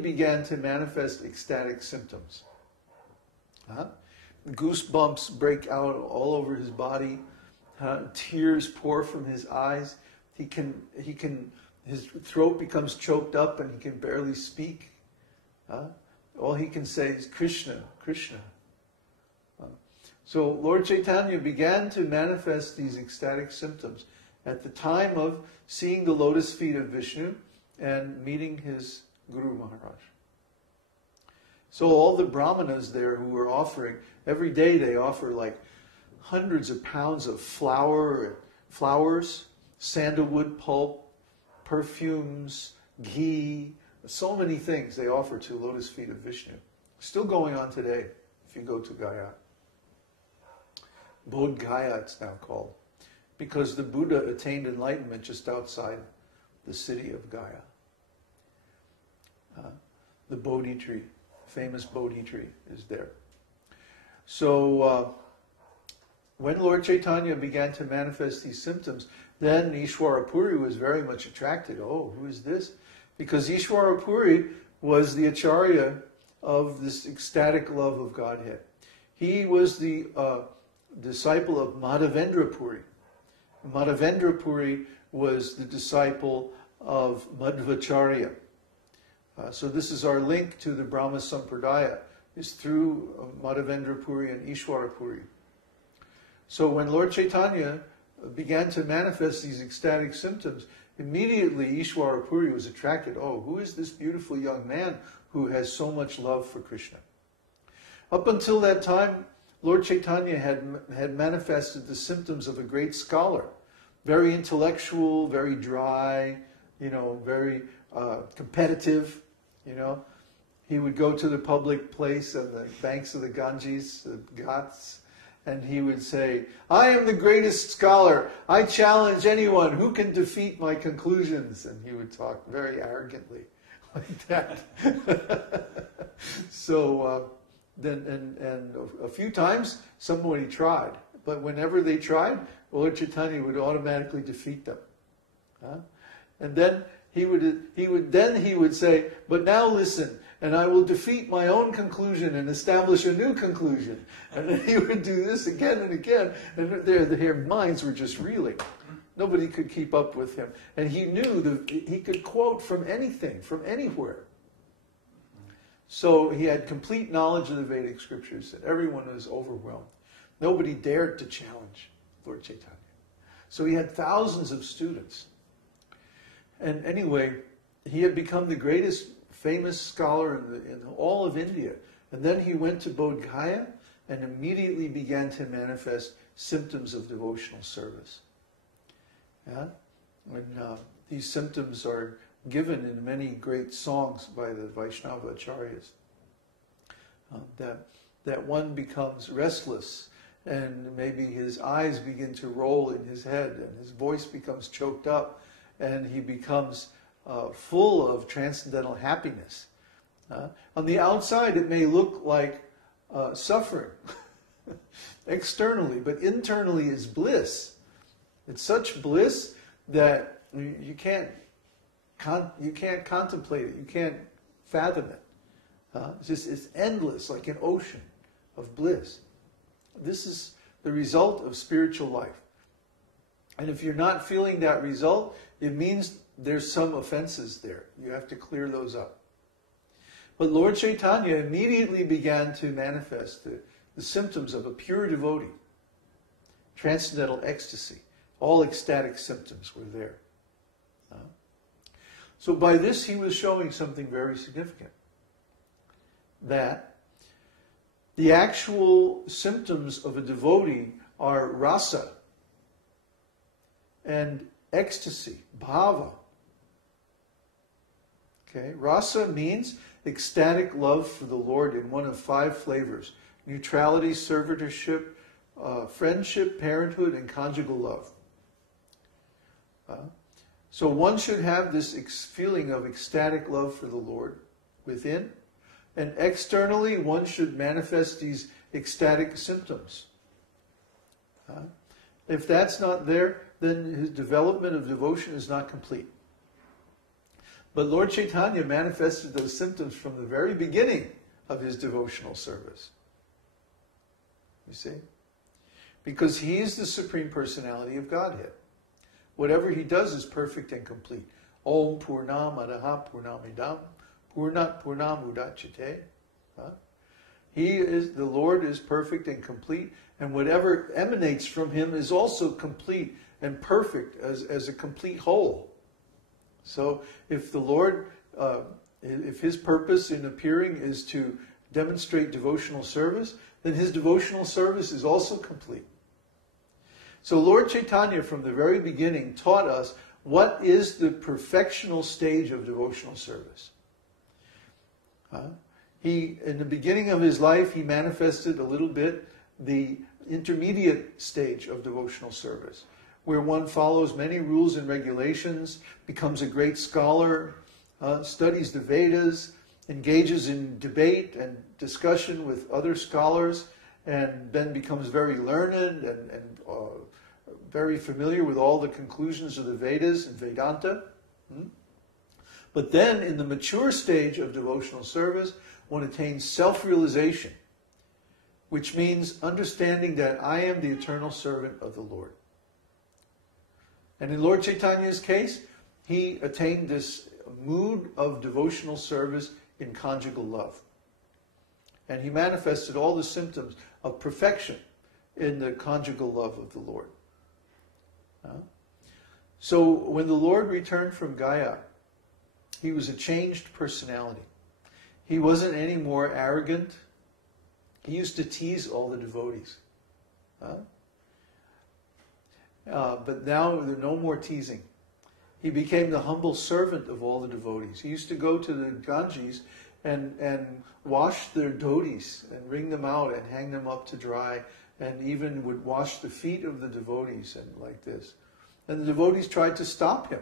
began to manifest ecstatic symptoms. Goosebumps break out all over his body. Tears pour from his eyes. His throat becomes choked up and he can barely speak. All he can say is Krishna, Krishna. So Lord Caitanya began to manifest these ecstatic symptoms at the time of seeing the lotus feet of Vishnu and meeting his Guru Maharaj. So all the brahmanas there who were offering, every day they offer like hundreds of pounds of flowers, sandalwood pulp, perfumes, ghee, so many things they offer to lotus feet of Vishnu. Still going on today if you go to Gaya. Bodh Gaya it's now called, because the Buddha attained enlightenment just outside the city of Gaya. The Bodhi tree, famous Bodhi tree, is there. So when Lord Caitanya began to manifest these symptoms, then Ishwara Puri was very much attracted. Oh, who is this? Because Ishwara Puri was the acharya of this ecstatic love of Godhead. He was the disciple of Madhavendra Puri. Madhavendra Puri was the disciple of Madhvacharya. So this is our link to the Brahma Sampradaya, is through Madhavendra Puri and Ishwara Puri. So when Lord Caitanya began to manifest these ecstatic symptoms, immediately Ishwara Puri was attracted. Oh, who is this beautiful young man who has so much love for Krishna? Up until that time, Lord Caitanya had manifested the symptoms of a great scholar, very intellectual, very dry, very competitive, He would go to the public place on the banks of the Ganges, the Ghats, and he would say, I am the greatest scholar. I challenge anyone who can defeat my conclusions. And he would talk very arrogantly like that. So then a few times somebody tried. But whenever they tried, Lord Caitanya would automatically defeat them. And then he would say, but now listen, and I will defeat my own conclusion and establish a new conclusion. And then he would do this again and again, and their minds were just reeling. Nobody could keep up with him. And he knew that he could quote from anything, from anywhere. So he had complete knowledge of the Vedic scriptures, and everyone was overwhelmed. Nobody dared to challenge Lord Caitanya. So he had thousands of students. And anyway, he had become the greatest famous scholar in all of India. And then he went to Bodh Gaya and immediately began to manifest symptoms of devotional service. These symptoms are given in many great songs by the Vaishnava acharyas. That one becomes restless, and maybe his eyes begin to roll in his head, and his voice becomes choked up, and he becomes full of transcendental happiness. On the outside, it may look like suffering externally, but internally is bliss. It's such bliss that you can't contemplate it. You can't fathom it. It's endless, like an ocean of bliss. This is the result of spiritual life. And if you're not feeling that result, it means there's some offenses there. You have to clear those up. But Lord Caitanya immediately began to manifest the symptoms of a pure devotee. Transcendental ecstasy. All ecstatic symptoms were there. So by this he was showing something very significant. That the actual symptoms of a devotee are rasa and ecstasy, bhava. Okay, rasa means ecstatic love for the Lord in one of 5 flavors: neutrality, servitorship, friendship, parenthood, and conjugal love. So one should have this feeling of ecstatic love for the Lord within, and externally one should manifest these ecstatic symptoms. If that's not there, then his development of devotion is not complete. But Lord Caitanya manifested those symptoms from the very beginning of his devotional service. You see? Because he is the Supreme Personality of Godhead. Whatever he does is perfect and complete. Om Purnamadaha Purnamidam Purnat Purnamudachyate. The Lord is perfect and complete, and whatever emanates from him is also complete and perfect as a complete whole. So if the Lord, if his purpose in appearing is to demonstrate devotional service, then his devotional service is also complete. So Lord Caitanya from the very beginning taught us what is the perfectional stage of devotional service. In the beginning of his life, he manifested a little bit the intermediate stage of devotional service, where one follows many rules and regulations, becomes a great scholar, studies the Vedas, engages in debate and discussion with other scholars, and then becomes very learned and very familiar with all the conclusions of the Vedas and Vedanta. But then, in the mature stage of devotional service, one attains self-realization, which means understanding that I am the eternal servant of the Lord. And in Lord Caitanya's case, he attained this mood of devotional service in conjugal love. And he manifested all the symptoms of perfection in the conjugal love of the Lord. So when the Lord returned from Gaya, he was a changed personality. He wasn't any more arrogant. He used to tease all the devotees. But now there's no more teasing. He became the humble servant of all the devotees. He used to go to the Ganges and wash their dhotis and wring them out and hang them up to dry, and even would wash the feet of the devotees and like this. And the devotees tried to stop him.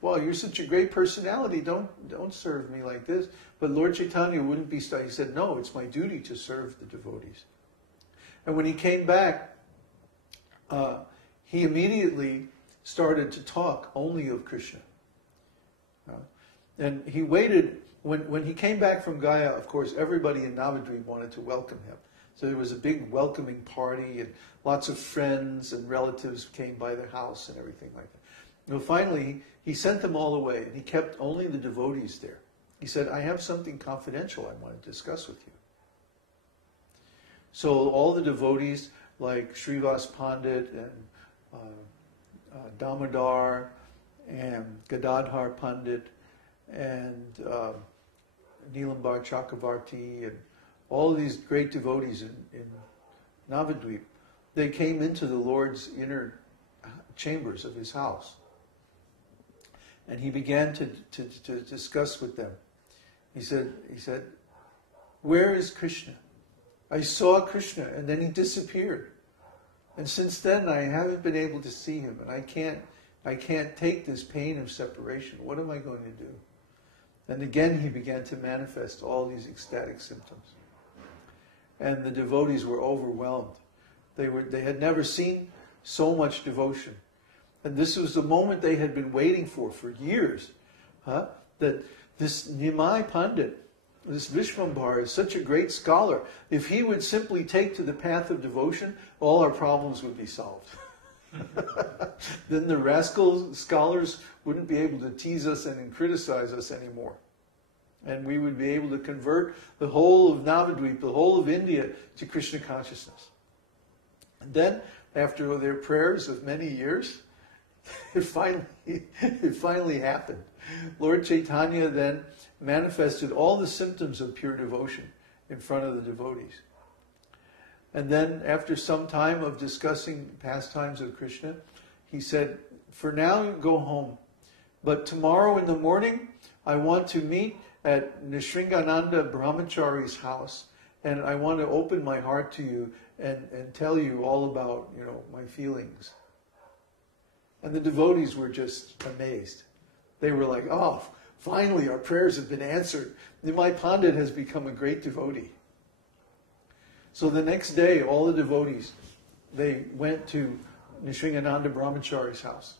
Well, you're such a great personality, don't serve me like this. But Lord Caitanya wouldn't be stopped. He said, no, it's my duty to serve the devotees. And when he came back, he immediately started to talk only of Krishna. And he waited, when he came back from Gaya, of course, everybody in Navadvip wanted to welcome him. So there was a big welcoming party, and lots of friends and relatives came by the house and everything like that. Well, finally, he sent them all away, and he kept only the devotees there. He said, I have something confidential I want to discuss with you. So all the devotees, like Srivas Pandit and Damodar and Gadadhar Pandit and Nilambar Chakravarti and all of these great devotees in Navadvip, they came into the Lord's inner chambers of his house. And he began to discuss with them. He said, where is Krishna? I saw Krishna and then he disappeared. And since then I haven't been able to see him, and I can't take this pain of separation. What am I going to do? And again he began to manifest all these ecstatic symptoms. And the devotees were overwhelmed. They had never seen so much devotion. And this was the moment they had been waiting for years. That this Nimai Pandit, this Vishvambhara, is such a great scholar. If he would simply take to the path of devotion, all our problems would be solved. Then the rascal scholars wouldn't be able to tease us and criticize us anymore. And we would be able to convert the whole of Navadvip, the whole of India, to Krishna consciousness. And then, after their prayers of many years, it finally happened. Lord Caitanya then manifested all the symptoms of pure devotion in front of the devotees. And then, after some time of discussing pastimes of Krishna, he said, for now, go home. But tomorrow in the morning, I want to meet at Nishringananda Brahmachari's house, and I want to open my heart to you and tell you all about, my feelings. And the devotees were just amazed. They were like, oh, finally our prayers have been answered. Nimai Pandit has become a great devotee. So the next day, all the devotees, they went to Nishringananda Brahmachari's house.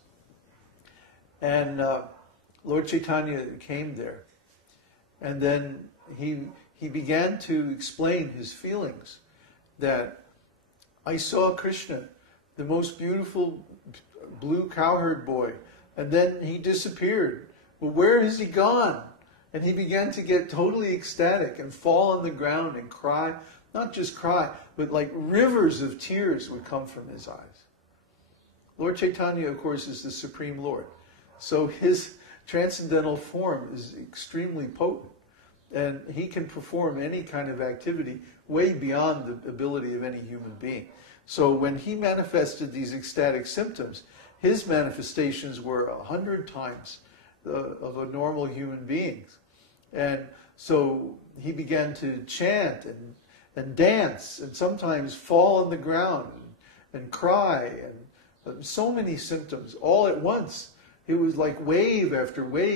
And Lord Caitanya came there, and then he began to explain his feelings, that I saw Krishna, the most beautiful blue cowherd boy, and then he disappeared. Well, where has he gone? And he began to get totally ecstatic and fall on the ground and cry. Not just cry, but like rivers of tears would come from his eyes. Lord Caitanya, of course, is the Supreme Lord. So his transcendental form is extremely potent. And he can perform any kind of activity way beyond the ability of any human being. So when he manifested these ecstatic symptoms, his manifestations were 100 times of a normal human being's. And so he began to chant and dance and sometimes fall on the ground and cry, and so many symptoms all at once. It was like wave after wave.